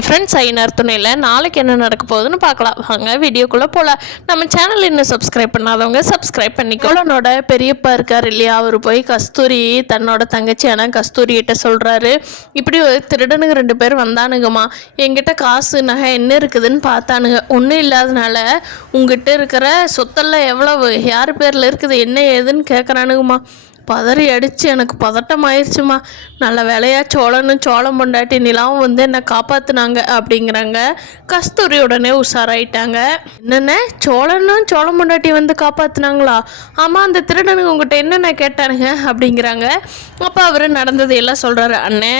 Hi friends, ஐநர் துணையில் நாளைக்கு என்ன நடக்க போகுதுன்னு பார்க்கலாம். வாங்க வீடியோக்குள்ளே போகலாம். நம்ம சேனல் இன்னும் சப்ஸ்கிரைப் பண்ணாதவங்க சப்ஸ்கிரைப் பண்ணிக்கோளனோட பெரியப்பா இருக்கார் இல்லையா, அவர் போய் கஸ்தூரி தன்னோட தங்கச்சியான கஸ்தூரிகிட்ட சொல்கிறாரு, இப்படி திருடனுங்க 2 பேர் வந்தானுங்கம்மா, என்கிட்ட காசு நகை என்ன இருக்குதுன்னு பார்த்தானுங்க, ஒன்றும் இல்லாதனால உங்ககிட்ட இருக்கிற சொத்தெல்லாம் எவ்வளவு, யார் பேரில் இருக்குது, என்ன ஏதுன்னு கேட்குறானுங்கம்மா. பதறி அடித்து எனக்கு பதட்டம் ஆயிடுச்சுமா. நல்ல வேலையாக சோளம் பொண்டாட்டி நிலாவும் வந்து என்னை காப்பாற்றுனாங்க அப்படிங்கிறாங்க. கஸ்தூரி உடனே உஷாராயிட்டாங்க. என்னென்ன சோளம் பொண்டாட்டி வந்து காப்பாற்றுனாங்களா? ஆமாம், அந்த திருடனுங்க உங்கள்கிட்ட என்னென்ன கேட்டானுங்க அப்படிங்கிறாங்க. அப்போ அவர் நடந்ததையெல்லாம் சொல்கிறாரு. அண்ணே,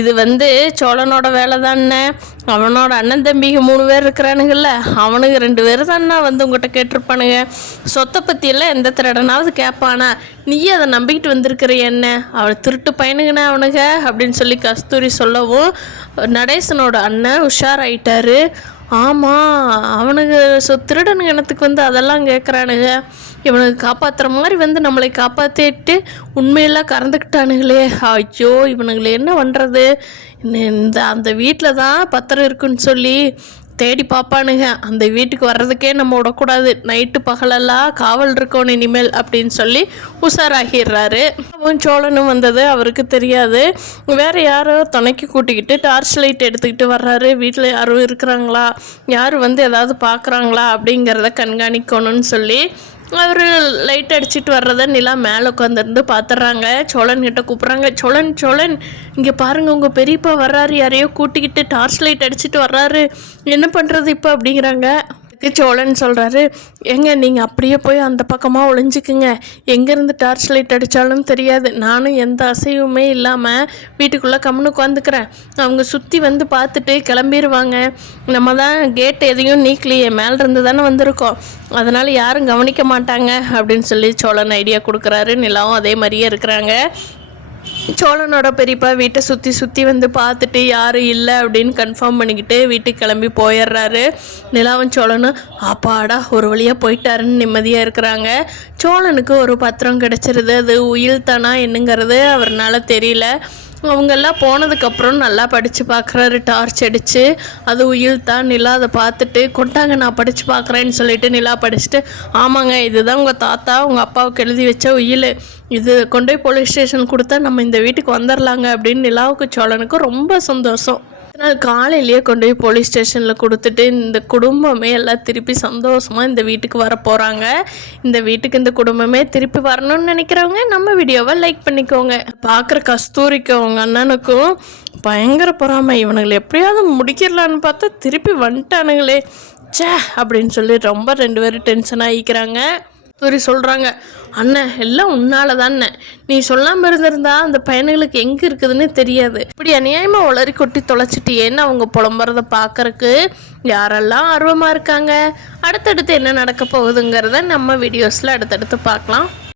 இது வந்து சோழனோட வேலை தானே, அவனோட அண்ணன் தம்பிங்க 3 பேர் இருக்கிறானுங்கள்ல, அவனுக்கு 2 பேர் தானே வந்து உங்கள்கிட்ட கேட்டிருப்பானுங்க. சொத்தை பற்றியெல்லாம் எந்த திருடனாவது கேட்பானா? நீயே அதை நம்பிக்கிட்டு வந்திருக்கிற என்ன, அவள் திருட்டு பையனுங்கண்ணே அவனுங்க அப்படின்னு சொல்லி கஸ்தூரி சொல்லவும் நடேசனோட அண்ணன் உஷாராயிட்டாரு. ஆமாம், அவனுக்கு திருடனுங்க இனத்துக்கு வந்து அதெல்லாம் கேட்குறானுங்க, இவனுக்கு காப்பாற்றுற மாதிரி வந்து நம்மளை காப்பாற்றிட்டு உண்மையெல்லாம் கறந்துக்கிட்டானுங்களே, ஐயோ இவனுங்களை என்ன பண்ணுறது, அந்த வீட்டில் தான் பத்திரம் இருக்குன்னு சொல்லி தேடி பார்ப்பானுங்க, அந்த வீட்டுக்கு வர்றதுக்கே நம்ம விடக்கூடாது, நைட்டு பகலெல்லாம் காவல் இருக்கணும் இனிமேல் அப்படின்னு சொல்லி உஷாராகிடுறாரு. சோழனும் வந்தது அவருக்கு தெரியாது. வேறு யாரோ துணைக்கு கூட்டிக்கிட்டு டார்ச் லைட் எடுத்துக்கிட்டு வர்றாரு. வீட்டில் யாரும் இருக்கிறாங்களா, யாரும் வந்து ஏதாவது பார்க்குறாங்களா அப்படிங்கிறத கண்காணிக்கணும்னு சொல்லி அவர் லைட் அடிச்சுட்டு வர்றத நிலா மேலே உட்காந்துருந்து பார்த்துட்றாங்க. சோழன்கிட்ட கூப்பிட்றாங்க, சோழன் இங்கே பாருங்கள், உங்கள் பெரியப்பா வர்றாரு, யாரையோ கூட்டிக்கிட்டு டார்ச் லைட் அடிச்சுட்டு வர்றாரு, என்ன பண்ணுறது இப்போ அப்படிங்கிறாங்க. சோழன் சொல்கிறாரு, எங்க நீங்கள் அப்படியே போய் அந்த பக்கமாக ஒளிஞ்சிக்குங்க, எங்கேருந்து டார்ச் லைட் அடித்தாலும் தெரியாது, நானும் எந்த அசைவுமே இல்லாமல் வீட்டுக்குள்ளே கம்முன்னு உட்காந்துக்கிறேன், அவங்க சுற்றி வந்து பார்த்துட்டு கிளம்பிடுவாங்க, நம்ம தான் கேட் எதையும் நீக்கலையே, மேலேருந்து தானே வந்திருக்கோம், அதனால் யாரும் கவனிக்க மாட்டாங்க அப்படின்னு சொல்லி சோழன் ஐடியா கொடுக்குறாரு. நிலாவும் அதே மாதிரியே இருக்கிறாங்க. சோழனோட பெரியப்பா வீட்டை சுற்றி வந்து பார்த்துட்டு யாரும் இல்லை அப்படின்னு கன்ஃபார்ம் பண்ணிக்கிட்டு வீட்டுக்கு கிளம்பி போயிடுறாரு. நிலாவும் சோழனும் அப்பாடா ஒரு வழியாக போயிட்டாருன்னு நிம்மதியாக இருக்கிறாங்க. சோழனுக்கு ஒரு பத்திரம் கிடச்சிருது, அது உயில் தானா என்னங்கிறது அவர்னால தெரியல. அவங்கெல்லாம் போனதுக்கப்புறம் நல்லா படித்து பார்க்குறாரு டார்ச் அடித்து, அது உயில் தான். நிலா அதை பார்த்துட்டு கொண்டாங்க நான் படித்து பார்க்குறேன்னு சொல்லிட்டு நிலா படிச்சுட்டு, ஆமாங்க இதுதான் உங்கள் தாத்தா உங்கள் அப்பாவுக்கு எழுதி வச்ச உயில், இது கொண்டு போய் போலீஸ் ஸ்டேஷன் கொடுத்தா நம்ம இந்த வீட்டுக்கு வந்துடலாங்க அப்படின்னு நிலாவுக்கு சோழனுக்கு ரொம்ப சந்தோஷம். அதனால் காலையிலேயே கொண்டு போய் போலீஸ் ஸ்டேஷனில் கொடுத்துட்டு இந்த குடும்பமே எல்லாம் திருப்பி சந்தோஷமாக இந்த வீட்டுக்கு வர போகிறாங்க. இந்த வீட்டுக்கு இந்த குடும்பமே திருப்பி வரணும்னு நினைக்கிறவங்க நம்ம வீடியோவை லைக் பண்ணிக்கோங்க. பார்க்குற கஸ்தூரிக்கும் அவங்க அண்ணனுக்கும் பயங்கர பொறாமை, இவனுங்களை எப்படியாவது முடிக்கிடலான்னு பார்த்தா திருப்பி வந்துட்டானுங்களே சே அப்படின்னு சொல்லி ரொம்ப 2 பேரும் டென்ஷன் ஆகிக்கிறாங்க. கஸ்தூரி சொல்கிறாங்க, அண்ணன் எல்லாம் உன்னால தானே, நீ சொல்லாமல் இருந்திருந்தா அந்த பையனுங்களுக்கு எங்கே இருக்குதுன்னு தெரியாது, இப்படி அநியாயமாக உளறி கொட்டி தொலைச்சிட்டியேன்னு அவங்க புலம்புறத பார்க்கறக்கு யாரெல்லாம் ஆர்வமாக இருக்காங்க. அடுத்தடுத்து என்ன நடக்க போகுதுங்கிறத நம்ம வீடியோஸில் அடுத்தடுத்து பார்க்கலாம்.